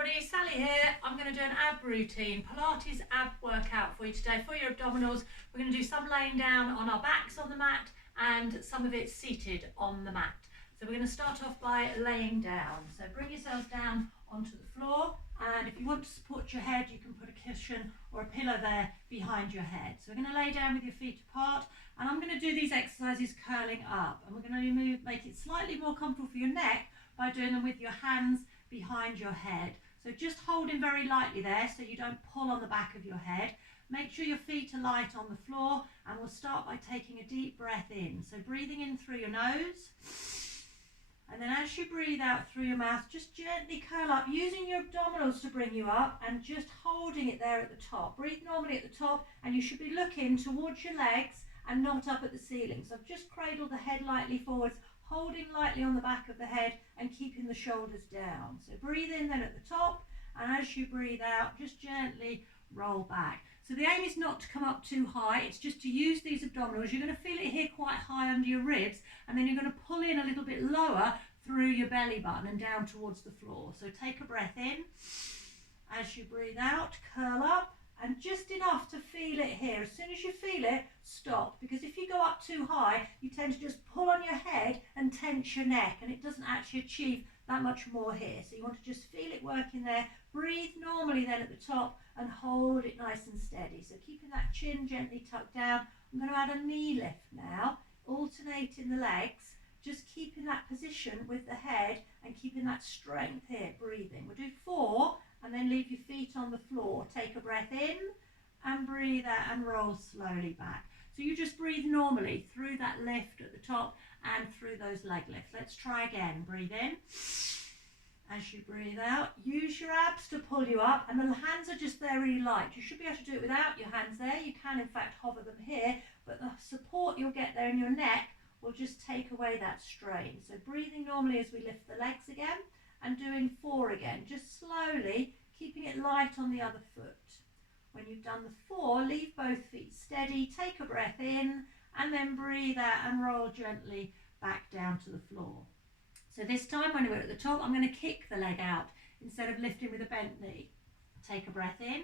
everybody, Sally here. I'm going to do an ab routine, Pilates ab workout for you today. For your abdominals, we're going to do some laying down on our backs on the mat and some of it seated on the mat. So we're going to start off by laying down. So bring yourselves down onto the floor, and if you want to support your head, you can put a cushion or a pillow there behind your head. So we're going to lay down with your feet apart, and I'm going to do these exercises curling up, and we're going to make it slightly more comfortable for your neck by doing them with your hands behind your head. So just holding very lightly there so you don't pull on the back of your head. Make sure your feet are light on the floor, and we'll start by taking a deep breath in. So breathing in through your nose, and then as you breathe out through your mouth, just gently curl up, using your abdominals to bring you up and just holding it there at the top. Breathe normally at the top, and you should be looking towards your legs and not up at the ceiling. So I've just cradled the head lightly forwards, holding lightly on the back of the head and keeping the shoulders down. So breathe in then at the top, and as you breathe out, just gently roll back. So the aim is not to come up too high, it's just to use these abdominals. You're going to feel it here quite high under your ribs, and then you're going to pull in a little bit lower through your belly button and down towards the floor. So take a breath in. As you breathe out, curl up, and just enough to feel it here. As soon as you feel it, stop, because if you go up too high, you tend to just pull on your head and tense your neck, and it doesn't actually achieve that much more here. So you want to just feel it working there. Breathe normally then at the top and hold it nice and steady. So keeping that chin gently tucked down. I'm going to add a knee lift now, alternating the legs, just keeping that position with the head and keeping that strength here, breathing. We'll do 4, and then leave your feet on the floor. Take a breath in and breathe out and roll slowly back. So you just breathe normally through that lift at the top and through those leg lifts. Let's try again. Breathe in. As you breathe out, use your abs to pull you up, and the hands are just very light. You should be able to do it without your hands there. You can in fact hover them here, but the support you'll get there in your neck will just take away that strain. So breathing normally as we lift the legs again, and doing 4 again, just slowly keeping it light on the other foot. When you've done the 4, leave both feet steady, take a breath in, and then breathe out and roll gently back down to the floor. So this time when we're at the top, I'm going to kick the leg out instead of lifting with a bent knee. Take a breath in,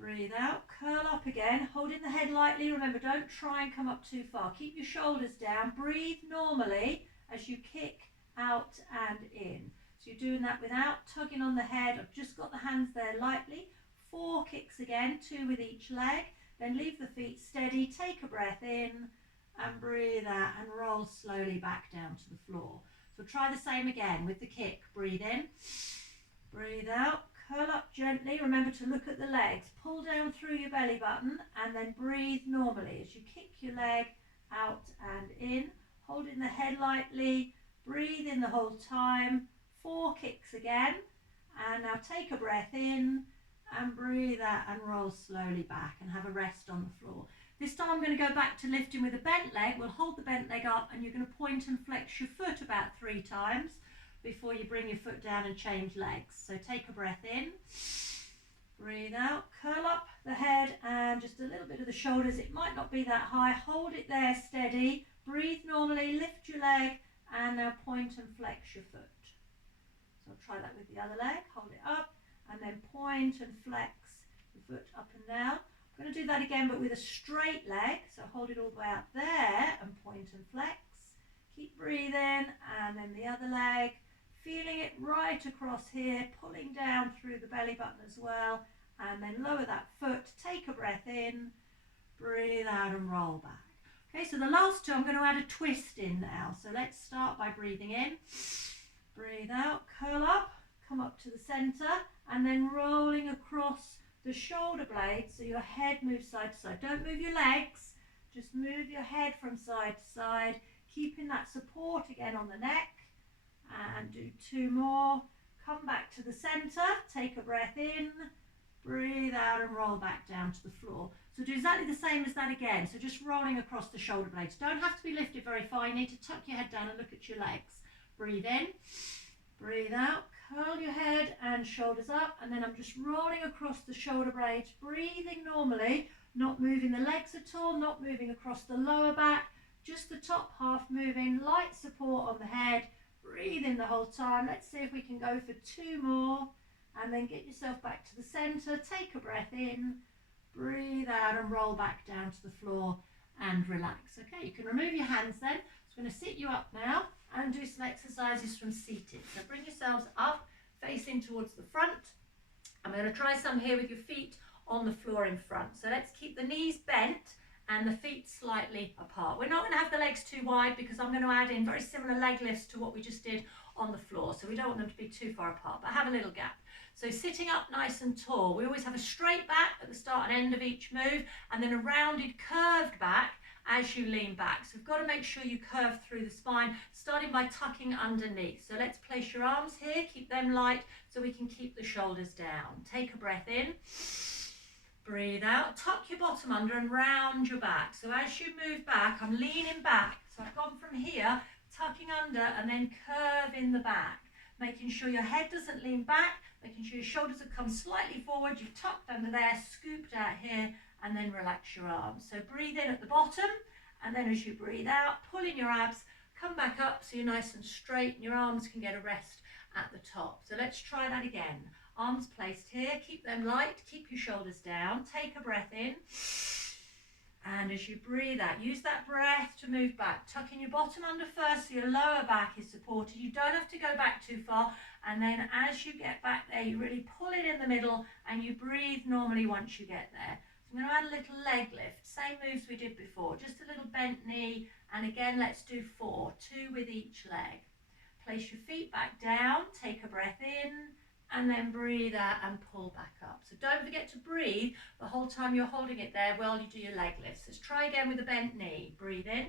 breathe out, curl up again, holding the head lightly. Remember, don't try and come up too far. Keep your shoulders down, breathe normally as you kick out and in. So you're doing that without tugging on the head. I've just got the hands there lightly. 4 kicks again, 2 with each leg. Then leave the feet steady, take a breath in and breathe out and roll slowly back down to the floor. So try the same again with the kick. Breathe in, breathe out, curl up gently. Remember to look at the legs. Pull down through your belly button and then breathe normally as you kick your leg out and in, holding the head lightly. Breathe in the whole time. 4 kicks again, and now take a breath in and breathe out and roll slowly back and have a rest on the floor. This time I'm going to go back to lifting with a bent leg. We'll hold the bent leg up, and you're going to point and flex your foot about 3 times before you bring your foot down and change legs. So take a breath in, breathe out, curl up the head and just a little bit of the shoulders. It might not be that high. Hold it there steady. Breathe normally, lift your leg, and now point and flex your foot. So I'll try that with the other leg. Hold it up and then point and flex your foot up and down. I'm going to do that again, but with a straight leg. So hold it all the way out there and point and flex. Keep breathing, and then the other leg. Feeling it right across here, pulling down through the belly button as well. And then lower that foot, take a breath in, breathe out and roll back. Okay, so the last 2, I'm going to add a twist in now. So let's start by breathing in. Breathe out, curl up, come up to the center, and then rolling across the shoulder blades so your head moves side to side. Don't move your legs, just move your head from side to side, keeping that support again on the neck. And do 2 more. Come back to the center, take a breath in, breathe out and roll back down to the floor. So do exactly the same as that again. So just rolling across the shoulder blades. Don't have to be lifted very far. You need to tuck your head down and look at your legs. Breathe in, breathe out, curl your head and shoulders up, and then I'm just rolling across the shoulder blades, breathing normally, not moving the legs at all, not moving across the lower back, just the top half moving, light support on the head. Breathe in the whole time. Let's see if we can go for 2 more. and then get yourself back to the center. Take a breath in, breathe out and roll back down to the floor and relax. Okay, you can remove your hands then. So I'm going to sit you up now and do some exercises from seated. So bring yourselves up, facing towards the front. I'm going to try some here with your feet on the floor in front. So let's keep the knees bent and the feet slightly apart. We're not going to have the legs too wide because I'm going to add in very similar leg lifts to what we just did on the floor. So we don't want them to be too far apart, but have a little gap. So sitting up nice and tall, we always have a straight back at the start and end of each move, and then a rounded curved back as you lean back. So we've got to make sure you curve through the spine, starting by tucking underneath. So let's place your arms here, keep them light so we can keep the shoulders down. Take a breath in, breathe out, tuck your bottom under and round your back. So as you move back, I'm leaning back. So I've gone from here, tucking under and then curve in the back, making sure your head doesn't lean back, making sure your shoulders have come slightly forward, you've tucked under there, scooped out here, and then relax your arms. So breathe in at the bottom, and then as you breathe out, pull in your abs, come back up so you're nice and straight, and your arms can get a rest at the top. So let's try that again. Arms placed here, keep them light, keep your shoulders down, take a breath in, and as you breathe out, use that breath to move back, tucking your bottom under first so your lower back is supported. You don't have to go back too far, and then as you get back there, you really pull it in the middle and you breathe normally once you get there. So I'm going to add a little leg lift, same moves we did before, just a little bent knee, and again let's do 4, 2 with each leg. Place your feet back down, take a breath in, and then breathe out and pull back up. So don't forget to breathe the whole time you're holding it there while you do your leg lifts. Let's try again with a bent knee. Breathe in,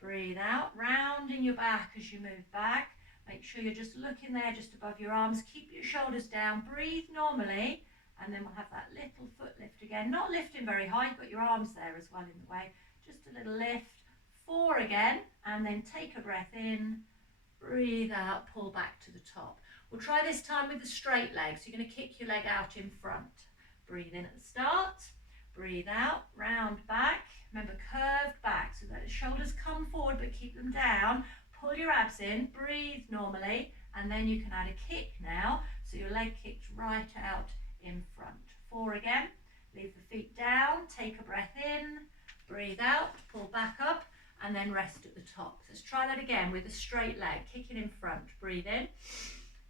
breathe out, rounding your back as you move back. Make sure you're just looking there just above your arms. Keep your shoulders down, breathe normally, and then we'll have that little foot lift again. Not lifting very high, you've got your arms there as well in the way. Just a little lift. 4 again, and then take a breath in, breathe out, pull back to the top. We'll try this time with the straight leg. So you're going to kick your leg out in front. Breathe in at the start. Breathe out, round back. Remember, curved back so that the shoulders come forward but keep them down. Pull your abs in, breathe normally, and then you can add a kick now. So your leg kicks right out in front. 4 again. Leave the feet down, take a breath in, breathe out, pull back up, and then rest at the top. So let's try that again with a straight leg, kicking in front. Breathe in.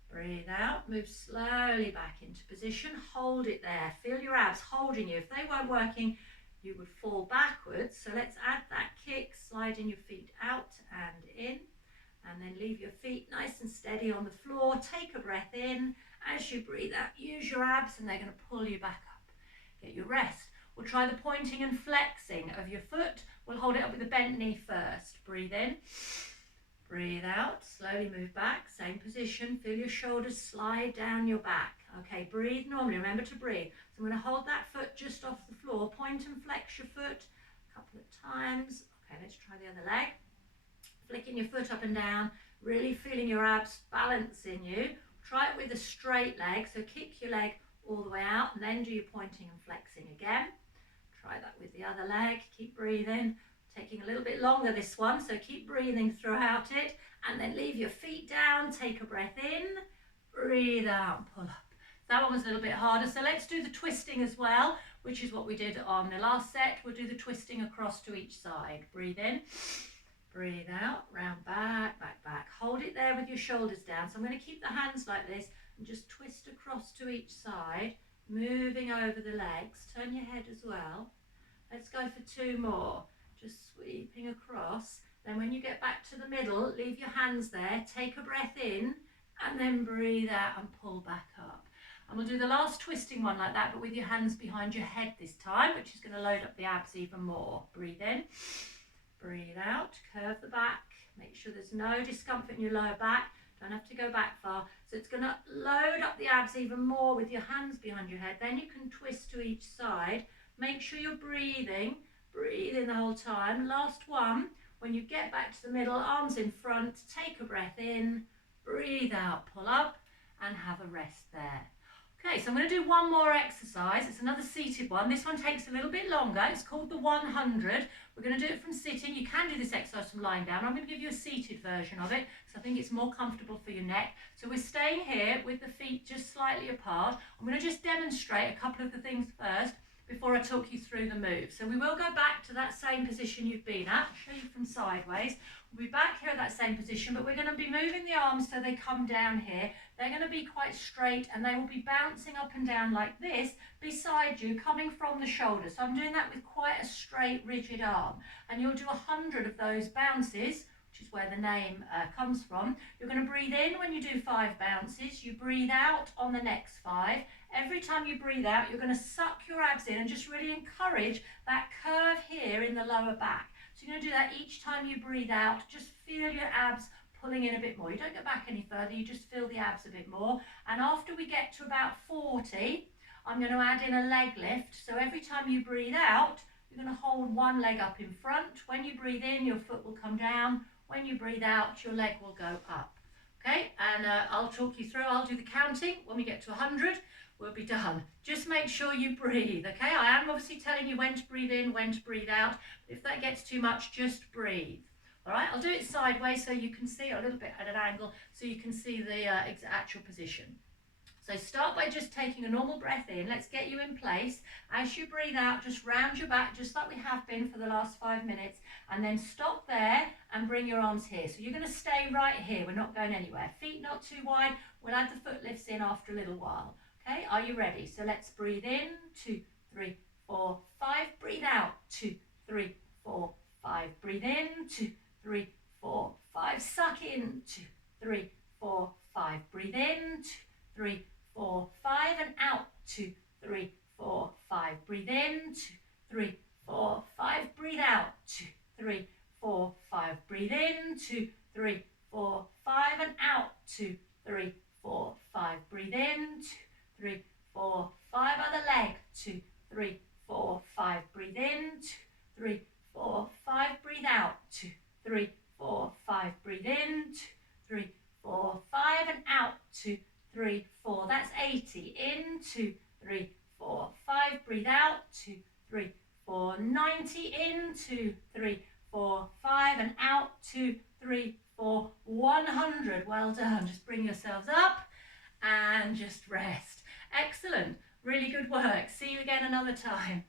Breathe out, move slowly back into position, hold it there, feel your abs holding you. If they weren't working, you would fall backwards. So let's add that kick, sliding your feet out and in, and then leave your feet nice and steady on the floor. Take a breath in. As you breathe out, use your abs and they're going to pull you back up. Get your rest. We'll try the pointing and flexing of your foot. We'll hold it up with a bent knee first. Breathe in. Breathe out, slowly move back, same position, feel your shoulders slide down your back. Okay, breathe normally, remember to breathe. So I'm going to hold that foot just off the floor, point and flex your foot a couple of times. Okay, let's try the other leg. Flicking your foot up and down, really feeling your abs balancing you. Try it with a straight leg, so kick your leg all the way out and then do your pointing and flexing again. Try that with the other leg, keep breathing. Taking a little bit longer this one, so keep breathing throughout it, and then leave your feet down, take a breath in, breathe out and pull up. That one was a little bit harder, so let's do the twisting as well, which is what we did on the last set. We'll do the twisting across to each side. Breathe in, breathe out, round back, back, back. Hold it there with your shoulders down. So I'm going to keep the hands like this and just twist across to each side, moving over the legs. Turn your head as well. Let's go for 2 more. Just sweeping across. Then when you get back to the middle, leave your hands there, take a breath in, and then breathe out and pull back up. And we'll do the last twisting one like that, but with your hands behind your head this time, which is going to load up the abs even more. Breathe in, breathe out, curve the back, make sure there's no discomfort in your lower back. Don't have to go back far. So it's going to load up the abs even more with your hands behind your head. Then you can twist to each side. Make sure you're breathing. Breathe in the whole time. Last one. When you get back to the middle, arms in front, take a breath in, breathe out, pull up, and have a rest there. Okay, so I'm going to do one more exercise. It's another seated one. This one takes a little bit longer. It's called the 100. We're going to do it from sitting. You can do this exercise from lying down. I'm going to give you a seated version of it, so I think it's more comfortable for your neck. So we're staying here with the feet just slightly apart. I'm going to just demonstrate a couple of the things first before I talk you through the move. So we will go back to that same position you've been at. I'll show you from sideways. We'll be back here at that same position, but we're going to be moving the arms so they come down here. They're going to be quite straight and they will be bouncing up and down like this beside you, coming from the shoulder. So I'm doing that with quite a straight, rigid arm. And you'll do 100 of those bounces, which is where the name comes from. You're going to breathe in when you do 5 bounces. You breathe out on the next 5. Every time you breathe out, you're going to suck your abs in and just really encourage that curve here in the lower back. So you're going to do that each time you breathe out. Just feel your abs pulling in a bit more. You don't go back any further, you just feel the abs a bit more. And after we get to about 40, I'm going to add in a leg lift. So every time you breathe out, you're going to hold one leg up in front. When you breathe in, your foot will come down. When you breathe out, your leg will go up. Okay, and I'll talk you through. I'll do the counting. When we get to 100, we'll be done. Just make sure you breathe, okay? I am obviously telling you when to breathe in, when to breathe out. If that gets too much, just breathe. All right, I'll do it sideways so you can see it a little bit at an angle so you can see the actual position. So start by just taking a normal breath in. Let's get you in place. As you breathe out, just round your back, just like we have been for the last 5 minutes. And then stop there and bring your arms here. So you're going to stay right here. We're not going anywhere. Feet not too wide. We'll add the foot lifts in after a little while. Okay, are you ready? So let's breathe in, 2, 3, 4, 5. Breathe out, 2, 3, 4, 5. Breathe in, 2, 3, 4, 5. Suck in, 2, 3, 4, 5. Breathe in, 2, 3, 4, 5. And out, 2, 3, 4, 5. Breathe in, 2, 3, 4, 5. Breathe out, 2, 3, 4, 5. Breathe in, 2, 3, 4, 5. And out, 2, 3, 4, 5. Breathe in, 2, 3, 4, 5. Other leg, 2, 3, 4, 5. Breathe in, 2, 3, 4, 5. Breathe out, 2, 3, 4, 5. Breathe in, 2, 3, 4, 5. And out, 2, 3, 4. That's 80. In, 2, 3, 4, 5. Breathe out, 2, 3, 4. 90. In, 2, 3, 4, 5. And out, 2, 3, 4. 100. Well done. Just bring yourselves up and just rest. Excellent. Really good work. See you again another time.